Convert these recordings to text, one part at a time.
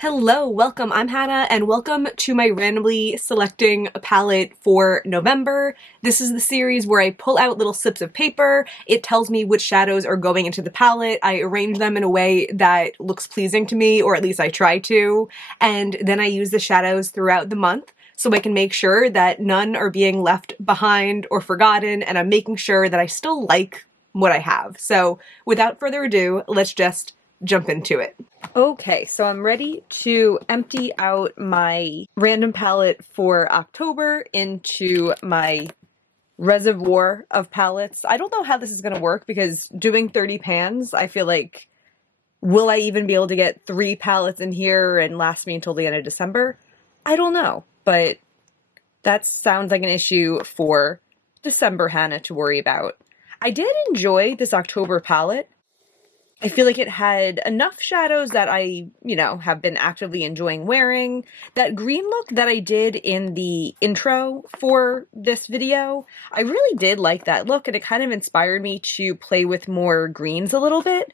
Hello, welcome. I'm Hannah, and welcome to my randomly selecting a palette for November. This is the series where I pull out little slips of paper. It tells me which shadows are going into the palette. I arrange them in a way that looks pleasing to me, or at least I try to, and then I use the shadows throughout the month so I can make sure that none are being left behind or forgotten, and I'm making sure that I still like what I have. So without further ado, let's just jump into it. Okay, so I'm ready to empty out my random palette for October into my reservoir of palettes. I don't know how this is going to work because doing 30 pans, I feel like, will I even be able to get 3 palettes in here and last me until the end of December? I don't know, but that sounds like an issue for December Hannah to worry about. I did enjoy this October palette. I feel like it had enough shadows that I, have been actively enjoying wearing. That green look that I did in the intro for this video, I really did like that look, and it kind of inspired me to play with more greens a little bit.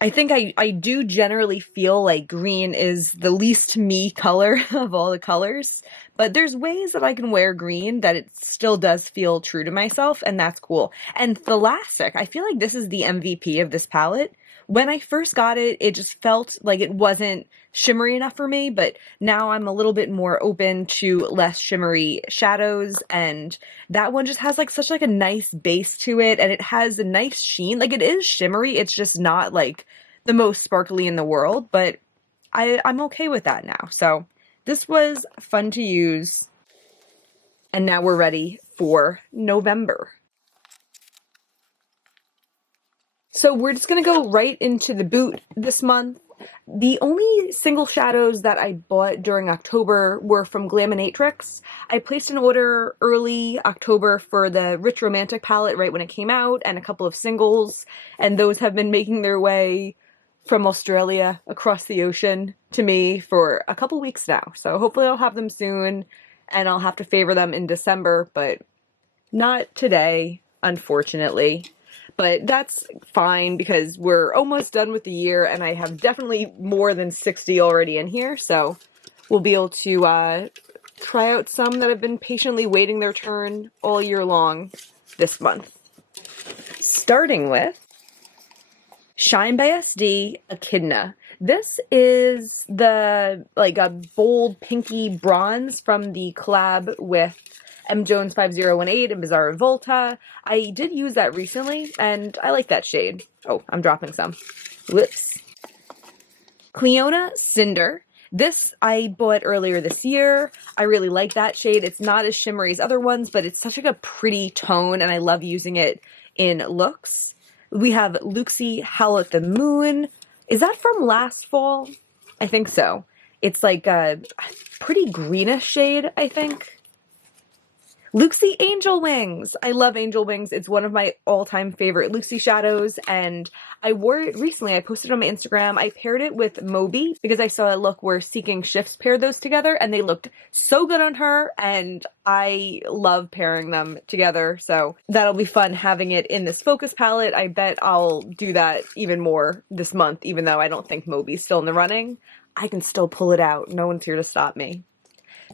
I think I do generally feel like green is the least me color of all the colors, but there's ways that I can wear green that it still does feel true to myself, and that's cool. And Tholastic, I feel like this is the MVP of this palette. When I first got it, it just felt like it wasn't shimmery enough for me, but now I'm a little bit more open to less shimmery shadows, and that one just has like such like a nice base to it, and it has a nice sheen. Like, it is shimmery, it's just not like the most sparkly in the world, but I'm okay with that now. So this was fun to use, and now we're ready for November. So we're just gonna go right into the boot this month. The only single shadows that I bought during October were from Glaminatrix. I placed an order early October for the Rich Romantic palette right when it came out, and a couple of singles, and those have been making their way from Australia across the ocean to me for a couple weeks now. So hopefully I'll have them soon, and I'll have to favor them in December, but not today, unfortunately. But that's fine because we're almost done with the year, and I have definitely more than 60 already in here, so we'll be able to try out some that have been patiently waiting their turn all year long this month. Starting with Shine by SD Echidna. This is the a bold pinky bronze from the collab with M. Jones 5018 and Bizarre Volta. I did use that recently, and I like that shade. Oh, I'm dropping some. Whoops. Cleona Cinder. This I bought earlier this year. I really like that shade. It's not as shimmery as other ones, but it's such like a pretty tone, and I love using it in looks. We have Luxie Howl at the Moon. Is that from last fall? I think so. It's like a pretty greenish shade, I think. Luxie Angel Wings. I love Angel Wings. It's one of my all-time favorite Luxie shadows, and I wore it recently. I posted it on my Instagram. I paired it with Moby because I saw a look where Seeking Shifts paired those together, and they looked so good on her, and I love pairing them together, so that'll be fun having it in this focus palette. I bet I'll do that even more this month, even though I don't think Moby's still in the running. I can still pull it out. No one's here to stop me.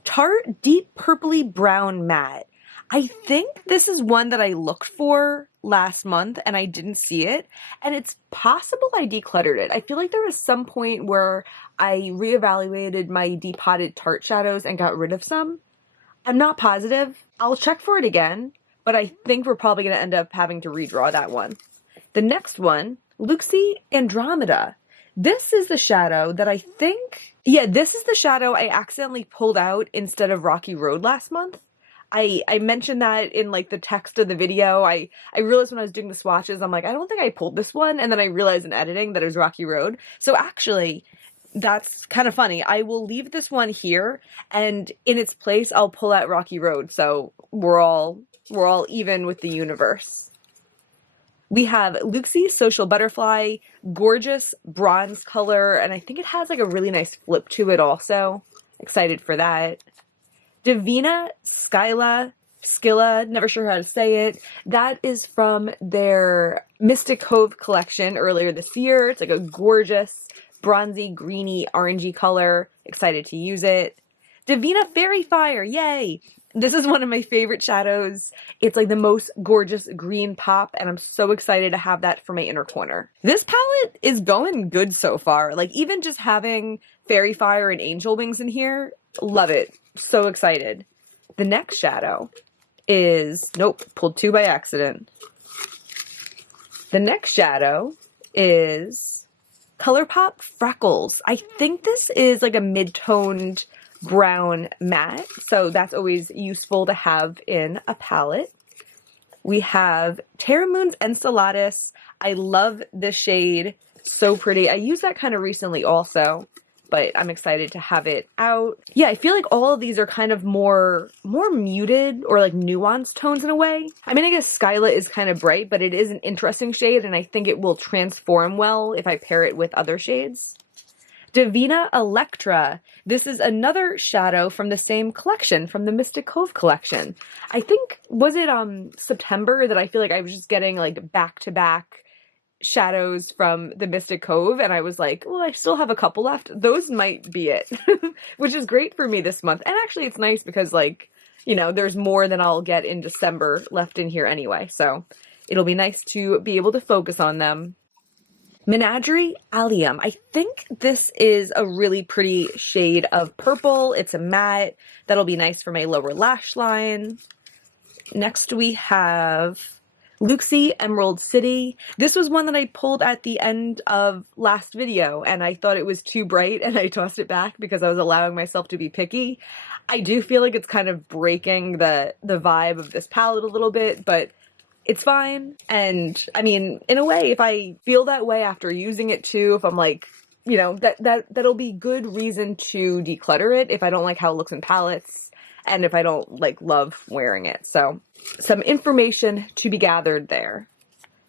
Tarte Deep Purpley Brown Matte. I think this is one that I looked for last month and I didn't see it, and it's possible I decluttered it. I feel like there was some point where I reevaluated my depotted Tarte shadows and got rid of some. I'm not positive. I'll check for it again, but I think we're probably going to end up having to redraw that one. The next one, Luxie Andromeda. This is the shadow that I think... Yeah, this is the shadow I accidentally pulled out instead of Rocky Road last month. I mentioned that in like the text of the video. I realized when I was doing the swatches, I'm like, I don't think I pulled this one, and then I realized in editing that it was Rocky Road. So actually, that's kind of funny. I will leave this one here, and in its place, I'll pull out Rocky Road, so we're all even with the universe. We have Luxie Social Butterfly, gorgeous bronze color, and I think it has like a really nice flip to it also. Excited for that. Divina Skilla, never sure how to say it. That is from their Mystic Cove collection earlier this year. It's like a gorgeous bronzy, greeny, orangey color. Excited to use it. Divina Fairy Fire, yay! This is one of my favorite shadows. It's like the most gorgeous green pop, and I'm so excited to have that for my inner corner. This palette is going good so far. Like, even just having Fairy Fire and Angel Wings in here, love it. So excited. The next shadow is, nope, pulled two by accident. The next shadow is ColourPop Freckles. I think this is like a mid-toned brown matte, so that's always useful to have in a palette. We have Terramoon's Enceladus. I love this shade, so pretty. I used that kind of recently also, but I'm excited to have it out. Yeah, I feel like all of these are kind of more muted or like nuanced tones in a way. I mean, I guess Skyla is kind of bright, but it is an interesting shade, and I think it will transform well if I pair it with other shades. Divina Electra. This is another shadow from the same collection, from the Mystic Cove collection. I think, was it September that I feel like I was just getting like back-to-back shadows from the Mystic Cove, and I was like, well, I still have a couple left. Those might be it, which is great for me this month. And actually it's nice because, like, you know, there's more than I'll get in December left in here anyway, so it'll be nice to be able to focus on them. Menagerie Allium. I think this is a really pretty shade of purple. It's a matte. That'll be nice for my lower lash line. Next we have Luxie Emerald City. This was one that I pulled at the end of last video, and I thought it was too bright and I tossed it back because I was allowing myself to be picky. I do feel like it's kind of breaking the vibe of this palette a little bit, but it's fine. And I mean, in a way, if I feel that way after using it too, if I'm like, you know, that'll be good reason to declutter it if I don't like how it looks in palettes and if I don't like love wearing it. So some information to be gathered there.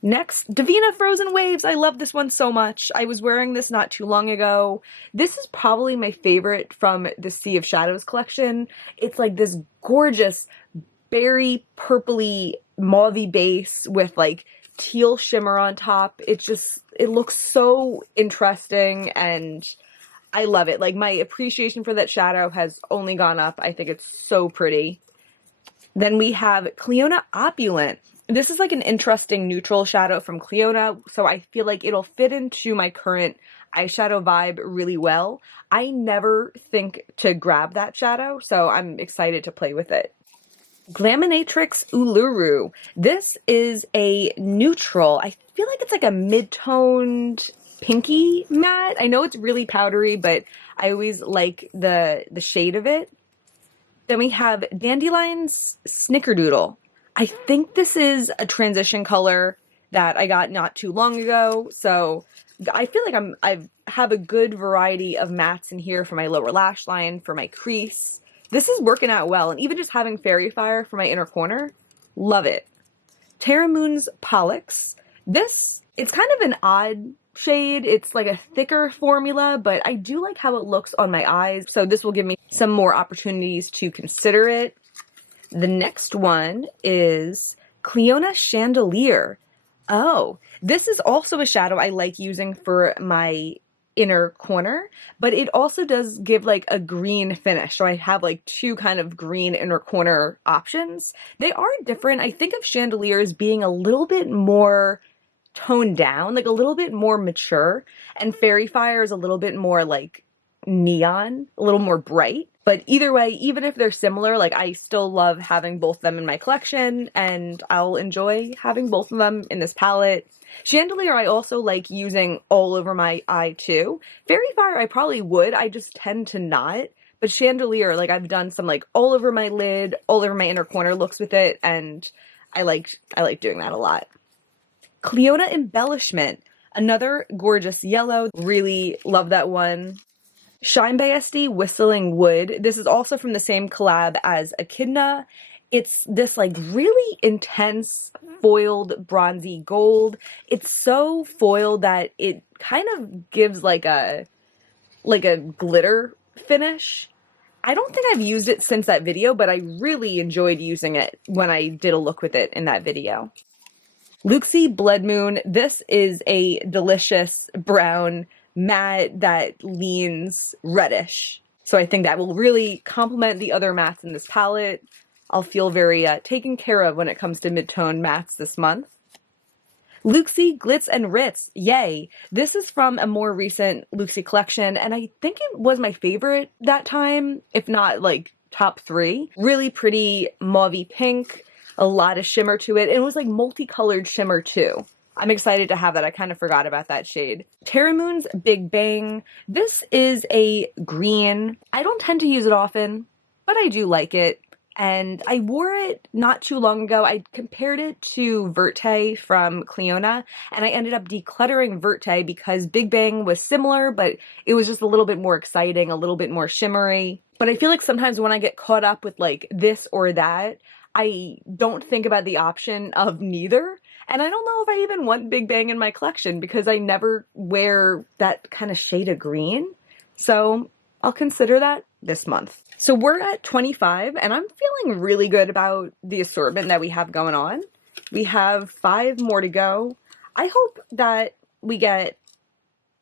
Next, Divina Frozen Waves. I love this one so much. I was wearing this not too long ago. This is probably my favorite from the Sea of Shadows collection. It's like this gorgeous berry purpley mauvey base with like teal shimmer on top. It looks so interesting and I love it. Like, my appreciation for that shadow has only gone up. I think it's so pretty. Then we have Clionadh Opulent. This is like an interesting neutral shadow from Clionadh, so I feel like it'll fit into my current eyeshadow vibe really well. I never think to grab that shadow, so I'm excited to play with it. Glaminatrix Uluru. This is a neutral. I feel like it's like a mid-toned pinky matte. I know it's really powdery, but I always like the shade of it. Then we have Dandelion's Snickerdoodle. I think this is a transition color that I got not too long ago, so I feel like I have a good variety of mattes in here for my lower lash line, for my crease. This is working out well, and even just having Fairy Fire for my inner corner, love it. Terramoon's Pollux. This, it's kind of an odd shade. It's like a thicker formula, but I do like how it looks on my eyes, so this will give me some more opportunities to consider it. The next one is Clionadh Chandelier. Oh, this is also a shadow I like using for my inner corner, but it also does give like a green finish. So I have like two kind of green inner corner options. They are different. I think of Chandelier as being a little bit more toned down, like a little bit more mature, and Fairy Fire is a little bit more like neon, a little more bright. But either way, even if they're similar, like, I still love having both of them in my collection, and I'll enjoy having both of them in this palette. Chandelier I also like using all over my eye too. Fairy Fire I probably would, I just tend to not. But Chandelier, like, I've done some like all over my lid, all over my inner corner looks with it, and I like doing that a lot. Clionadh Embellishment, another gorgeous yellow, really love that one. Shine by SD Whistling Wood. This is also from the same collab as Echidna. It's this like really intense foiled bronzy gold. It's so foiled that it kind of gives like a glitter finish. I don't think I've used it since that video, but I really enjoyed using it when I did a look with it in that video. Luxie Blood Moon. This is a delicious brown matte that leans reddish. So I think that will really complement the other mattes in this palette. I'll feel very taken care of when it comes to mid-tone mattes this month. Luxie Glitz and Ritz, yay! This is from a more recent Luxie collection, and I think it was my favorite that time, if not like top 3. Really pretty mauvey pink, a lot of shimmer to it, and it was like multicolored shimmer too. I'm excited to have that. I kind of forgot about that shade. Terramoon's Big Bang. This is a green. I don't tend to use it often, but I do like it. And I wore it not too long ago. I compared it to Verte from Clionadh, and I ended up decluttering Verte because Big Bang was similar, but it was just a little bit more exciting, a little bit more shimmery. But I feel like sometimes when I get caught up with like this or that, I don't think about the option of neither. And I don't know if I even want Big Bang in my collection because I never wear that kind of shade of green. So I'll consider that this month. So we're at 25, and I'm feeling really good about the assortment that we have going on. We have 5 more to go. I hope that we get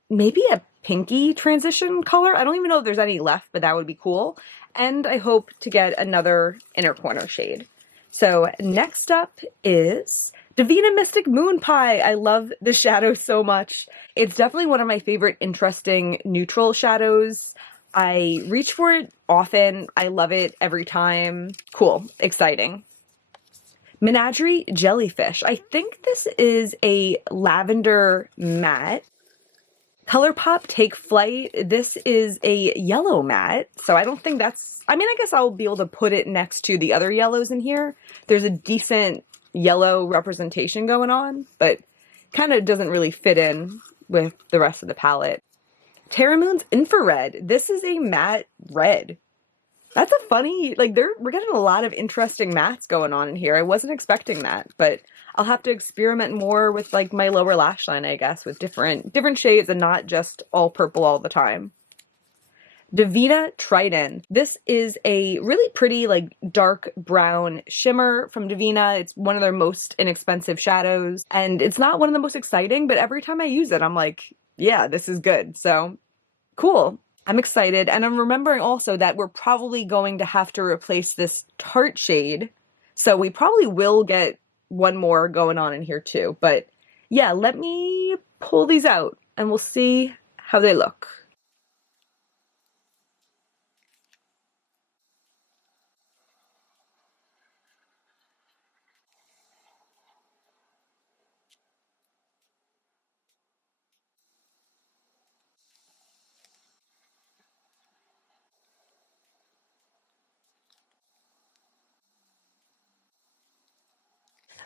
maybe a pinky transition color. I don't even know if there's any left, but that would be cool. And I hope to get another inner corner shade. So next up is Divina Mystic Moon Pie. I love this shadow so much. It's definitely one of my favorite interesting neutral shadows. I reach for it often. I love it every time. Cool. Exciting. Menagerie Jellyfish. I think this is a lavender matte. ColourPop Take Flight. This is a yellow matte. So I don't think that's... I mean, I guess I'll be able to put it next to the other yellows in here. There's a decent yellow representation going on, but kind of doesn't really fit in with the rest of the palette. Terramoon's Infrared. This is a matte red. That's a funny, like we're getting a lot of interesting mattes going on in here. I wasn't expecting that, but I'll have to experiment more with like my lower lash line, I guess, with different shades and not just all purple all the time. Divina Trident. This is a really pretty like dark brown shimmer from Divina. It's one of their most inexpensive shadows, and it's not one of the most exciting, but every time I use it, I'm like, yeah, this is good. So cool. I'm excited. And I'm remembering also that we're probably going to have to replace this Tarte shade. So we probably will get one more going on in here too. But yeah, let me pull these out and we'll see how they look.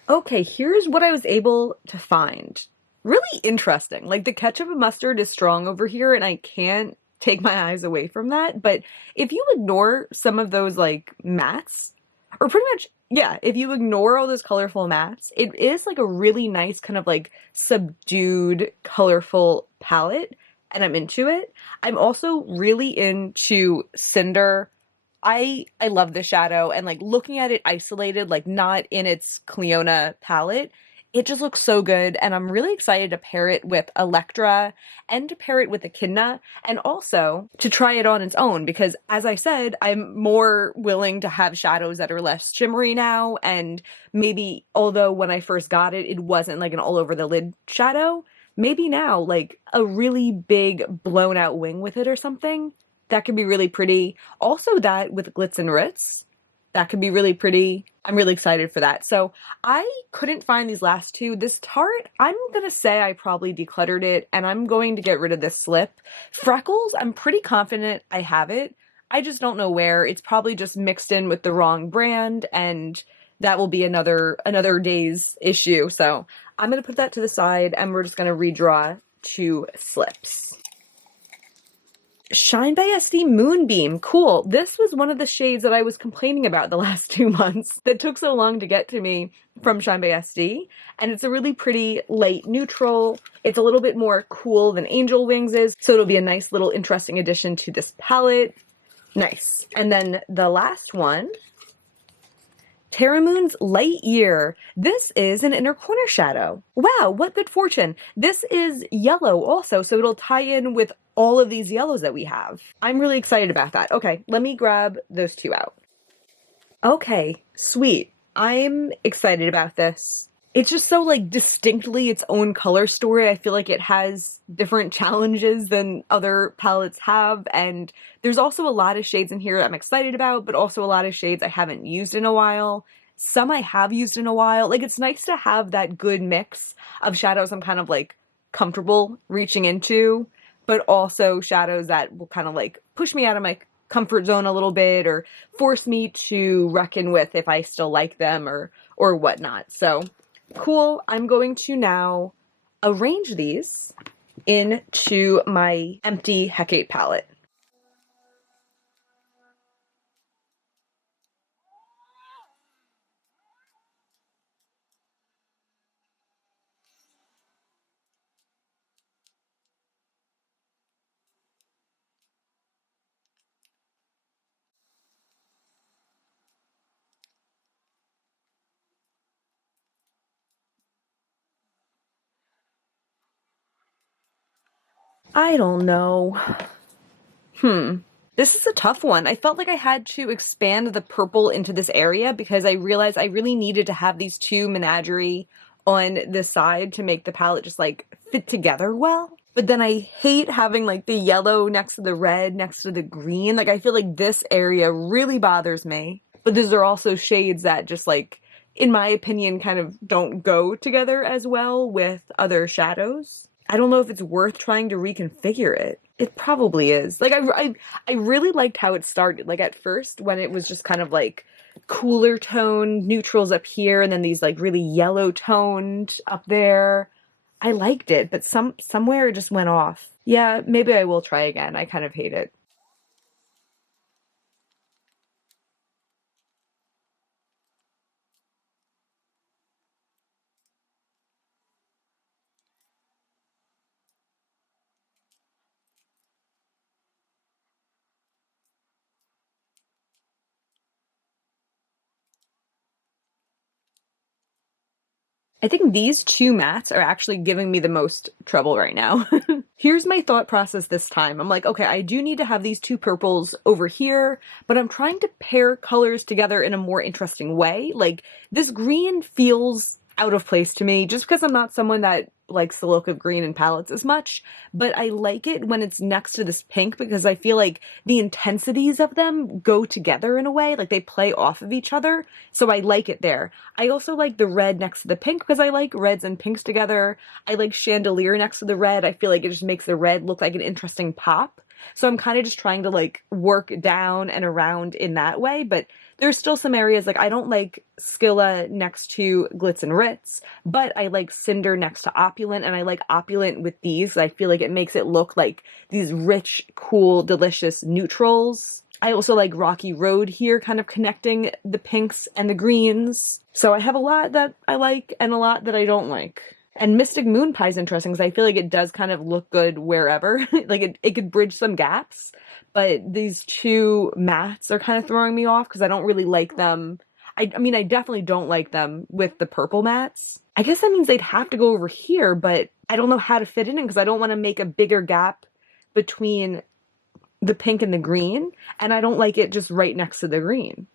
Okay, here's what I was able to find. Really interesting. Like the ketchup and mustard is strong over here and I can't take my eyes away from that. But if you ignore some of those like mattes, or pretty much, yeah, if you ignore all those colorful mattes, it is like a really nice kind of like subdued, colorful palette. And I'm into it. I'm also really into Cinder. I love the shadow, and like looking at it isolated, like not in its Clionadh palette, it just looks so good, and I'm really excited to pair it with Electra and to pair it with Echidna, and also to try it on its own because, as I said, I'm more willing to have shadows that are less shimmery now, and maybe, although when I first got it, it wasn't like an all over the lid shadow, maybe now, like a really big blown out wing with it or something. That could be really pretty. Also that with Glitz and Ritz, that could be really pretty. I'm really excited for that. So I couldn't find these last two. This Tarte, I'm going to say I probably decluttered it and I'm going to get rid of this slip. Freckles, I'm pretty confident I have it. I just don't know where. It's probably just mixed in with the wrong brand and that will be another day's issue. So I'm going to put that to the side and we're just going to redraw 2 slips. Shine by SD Moonbeam. Cool. This was one of the shades that I was complaining about the last 2 months that took so long to get to me from Shine by SD. And it's a really pretty light neutral. It's a little bit more cool than Angel Wings is. So it'll be a nice little interesting addition to this palette. Nice. And then the last one Terramoon's Light Year. This is an inner corner shadow. Wow, what good fortune. This is yellow also, so it'll tie in with all of these yellows that we have. I'm really excited about that. Okay, let me grab those two out. Okay, sweet. I'm excited about this. It's just so like distinctly its own color story. I feel like it has different challenges than other palettes have, and there's also a lot of shades in here I'm excited about, but also a lot of shades I haven't used in a while. Some I have used in a while. Like it's nice to have that good mix of shadows I'm kind of like comfortable reaching into, but also shadows that will kind of like push me out of my comfort zone a little bit or force me to reckon with if I still like them or whatnot. So cool. I'm going to now arrange these into my empty Hecate palette. I don't know. This is a tough one. I felt like I had to expand the purple into this area because I realized I really needed to have these two menagerie on the side to make the palette just like fit together well. But then I hate having like the yellow next to the red next to the green. Like I feel like this area really bothers me. But these are also shades that just like, in my opinion, kind of don't go together as well with other shadows. I don't know if it's worth trying to reconfigure it. It probably is. Like I really liked how it started. Like at first when it was just kind of like cooler tone neutrals up here and then these like really yellow toned up there. I liked it, but somewhere it just went off. Yeah, maybe I will try again. I kind of hate it. I think these two mats are actually giving me the most trouble right now. Here's my thought process this time. I'm like, okay, I do need to have these two purples over here, but I'm trying to pair colors together in a more interesting way. Like, this green feels out of place to me just because I'm not someone that likes the look of green in palettes as much, but I like it when it's next to this pink because I feel like the intensities of them go together in a way, like they play off of each other, so I like it there. I also like the red next to the pink because I like reds and pinks together. I like chandelier next to the red. I feel like it just makes the red look like an interesting pop. So I'm kind of just trying to like work down and around in that way, but there's still some areas like I don't like Scylla next to Glitz and Ritz, but I like Cinder next to Opulent, and I like Opulent with these. I feel like it makes it look like these rich, cool, delicious neutrals. I also like Rocky Road here, kind of connecting the pinks and the greens. So I have a lot that I like and a lot that I don't like. And Mystic Moon Pie is interesting because I feel like it does kind of look good wherever. Like it could bridge some gaps, but these two mats are kind of throwing me off because I don't really like them. I mean, I definitely don't like them with the purple mats. I guess that means they'd have to go over here, but I don't know how to fit it in because I don't want to make a bigger gap between the pink and the green, and I don't like it just right next to the green.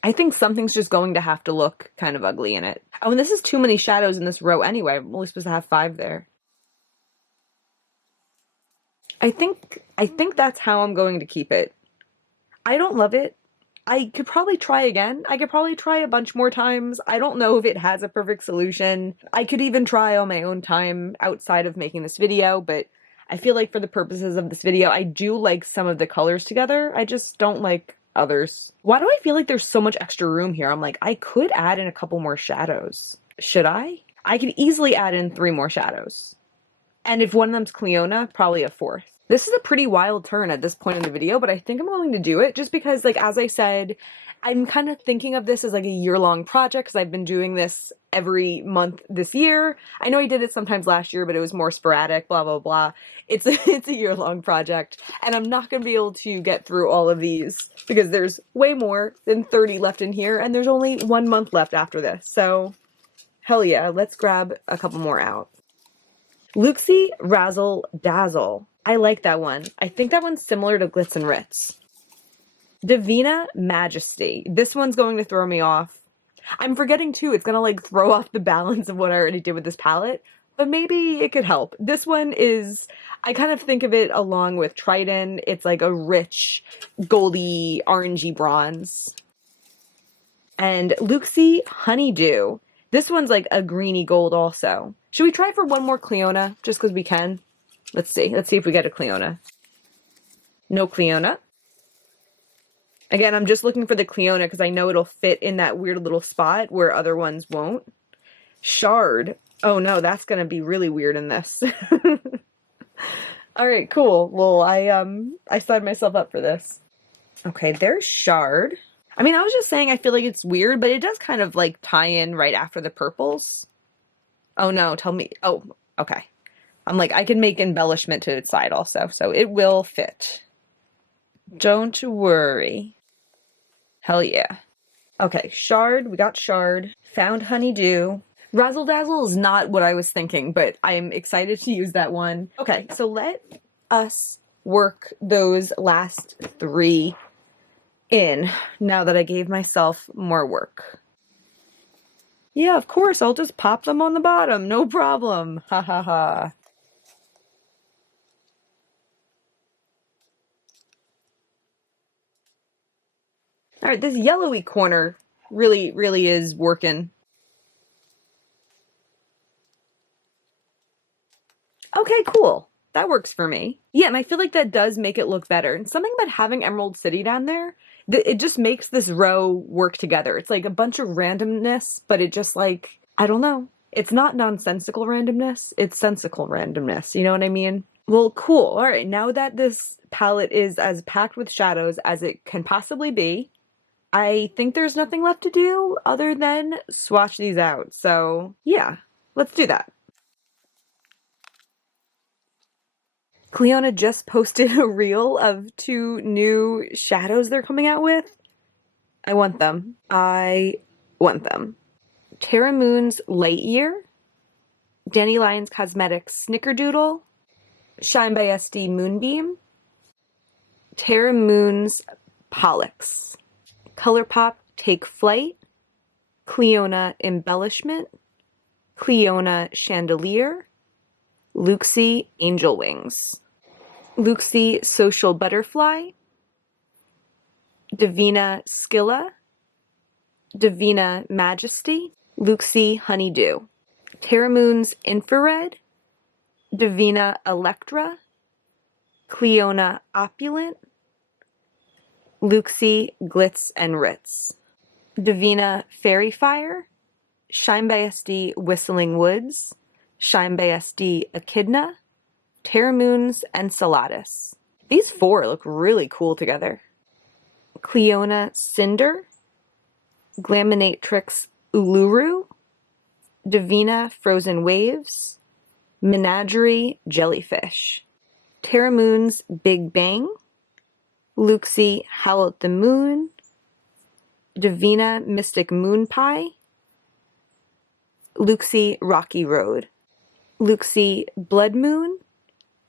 I think something's just going to have to look kind of ugly in it. Oh, and this is too many shadows in this row anyway. I'm only supposed to have 5 there. I think that's how I'm going to keep it. I don't love it. I could probably try again. I could probably try a bunch more times. I don't know if it has a perfect solution. I could even try on my own time outside of making this video, but I feel like for the purposes of this video, I do like some of the colors together. I just don't like others. Why do I feel like there's so much extra room here? I'm like, I could add in a couple more shadows. Should I? I could easily add in 3 more shadows. And if one of them's Cleona, probably a 4th. This is a pretty wild turn at this point in the video, but I think I'm going to do it just because, like, as I said, I'm kind of thinking of this as like a year-long project because I've been doing this every month this year. I know I did it sometimes last year, but it was more sporadic, blah, blah, blah. It's a year-long project, and I'm not going to be able to get through all of these because there's way more than 30 left in here, and there's only 1 month left after this. So, hell yeah, let's grab a couple more out. Luxie Razzle Dazzle. I like that one. I think that one's similar to Glitz and Ritz. Divina Majesty. This one's going to throw me off. I'm forgetting too, it's gonna like throw off the balance of what I already did with this palette, but maybe it could help. This one is, I kind of think of it along with Trident. It's like a rich, goldy, orangey bronze. And Luxie Honeydew. This one's like a greeny gold also. Should we try for one more Cleona, just because we can? Let's see. Let's see if we get a Cleona. No Cleona. Again, I'm just looking for the Cleona because I know it'll fit in that weird little spot where other ones won't. Shard. Oh no, that's going to be really weird in this. All right, cool. Well, I signed myself up for this. Okay, there's Shard. I mean, I was just saying I feel like it's weird, but it does kind of like tie in right after the purples. Oh no, tell me. Oh, okay. I'm like, I can make embellishment to its side also, so it will fit. Don't worry. Hell yeah. Okay, Shard. We got Shard. Found Honeydew. Razzle Dazzle is not what I was thinking, but I'm excited to use that one. Okay, so let us work those last 3 in now that I gave myself more work. Yeah, of course, I'll just pop them on the bottom. No problem. Ha ha ha. All right, this yellowy corner really is working. Okay, cool. That works for me. Yeah, and I feel like that does make it look better. And something about having Emerald City down there, it just makes this row work together. It's like a bunch of randomness, but it just like, I don't know. It's not nonsensical randomness, it's sensical randomness. You know what I mean? Well, cool. All right, now that this palette is as packed with shadows as it can possibly be, I think there's nothing left to do other than swatch these out. So yeah, let's do that. Cleona just posted a reel of 2 new shadows they're coming out with. I want them. I want them. Terra Moon's Light Year, Dandelions Cosmetics Snickerdoodle, Shine by SD Moonbeam, Terra Moon's Pollux, ColourPop Take Flight, Cleona Embellishment, Cleona Chandelier, Luxie Angel Wings, Luxie Social Butterfly, Divina Skilla, Divina Majesty, Luxie Honeydew, Terra Moon's Infrared, Divina Electra, Cleona Opulent, Luxie Glitz and Ritz, Divina Fairy Fire, Shine by SD Whistling Woods, Shine by SD Echidna, Terra Moon's Enceladus. These 4 look really cool together. Cleona Cinder, Glaminatrix Uluru, Divina Frozen Waves, Menagerie Jellyfish, Terra Moon's Big Bang, Luxie Howl at the Moon, Divina Mystic Moon Pie, Luxie Rocky Road, Luxie Blood Moon,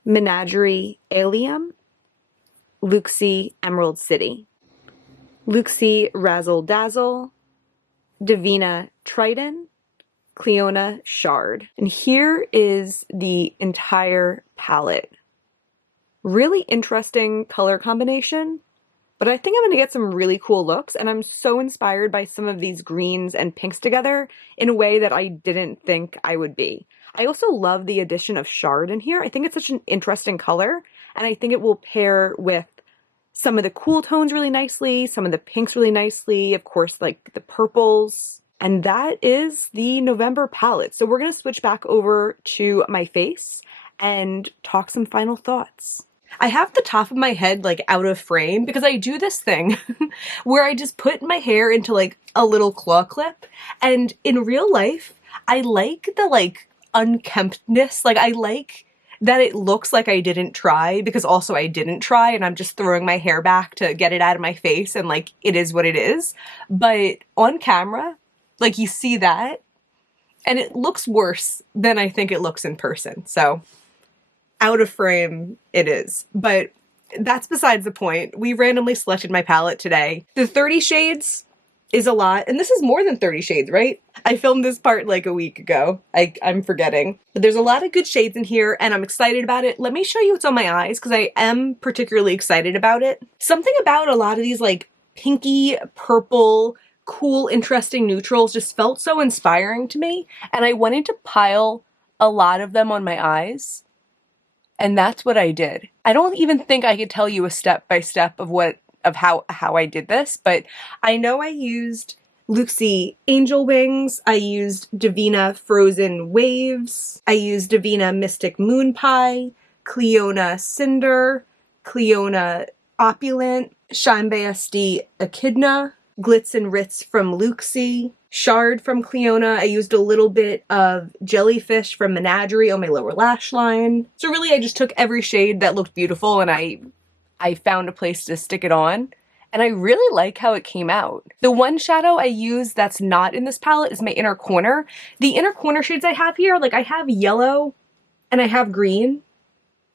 Menagerie Allium, Luxie Emerald City, Luxie Razzle Dazzle, Divina Trident, Cleona Shard. And here is the entire palette. Really interesting color combination, but I think I'm going to get some really cool looks, and I'm so inspired by some of these greens and pinks together in a way that I didn't think I would be. I also love the addition of Shard in here. I think it's such an interesting color, and I think it will pair with some of the cool tones really nicely, some of the pinks really nicely, of course, like the purples. And that is the November palette. So we're going to switch back over to my face and talk some final thoughts. I have the top of my head like out of frame because I do this thing where I just put my hair into like a little claw clip, and in real life, I like the like unkemptness. Like I like that it looks like I didn't try, because also I didn't try and I'm just throwing my hair back to get it out of my face and like it is what it is. But on camera, like you see that and it looks worse than I think it looks in person. So out of frame it is. But that's besides the point. We randomly selected my palette today. The 30 shades is a lot, and this is more than 30 shades, right? I filmed this part like a week ago. I'm forgetting. But there's a lot of good shades in here, and I'm excited about it. Let me show you what's on my eyes, because I am particularly excited about it. Something about a lot of these like pinky, purple, cool, interesting neutrals just felt so inspiring to me, and I wanted to pile a lot of them on my eyes, and that's what I did. I don't even think I could tell you a step-by-step of how I did this, but I know I used Luxie Angel Wings, I used Divina Frozen Waves, I used Divina Mystic Moon Pie, Cleona Cinder, Cleona Opulent, Shine SD Echidna, Glitz and Ritz from Luxie, Shard from Cleona. I used a little bit of Jellyfish from Menagerie on my lower lash line. So really I just took every shade that looked beautiful and I found a place to stick it on, and I really like how it came out. The one shadow I use that's not in this palette is my inner corner. The inner corner shades I have here, like I have yellow and I have green,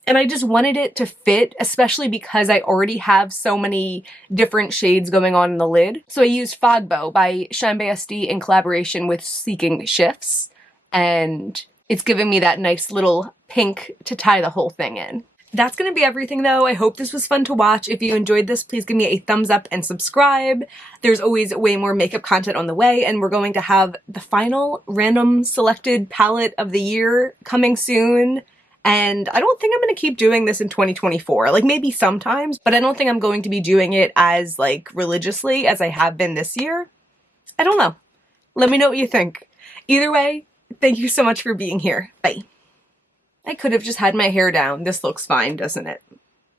and I just wanted it to fit, especially because I already have so many different shades going on in the lid. So I used Fogbow by Shine SD in collaboration with Seeking Shifts, and it's giving me that nice little pink to tie the whole thing in. That's going to be everything though. I hope this was fun to watch. If you enjoyed this, please give me a thumbs up and subscribe. There's always way more makeup content on the way, and we're going to have the final random selected palette of the year coming soon. And I don't think I'm going to keep doing this in 2024. Like maybe sometimes, but I don't think I'm going to be doing it as like religiously as I have been this year. I don't know. Let me know what you think. Either way, thank you so much for being here. Bye. I could have just had my hair down. This looks fine, doesn't it?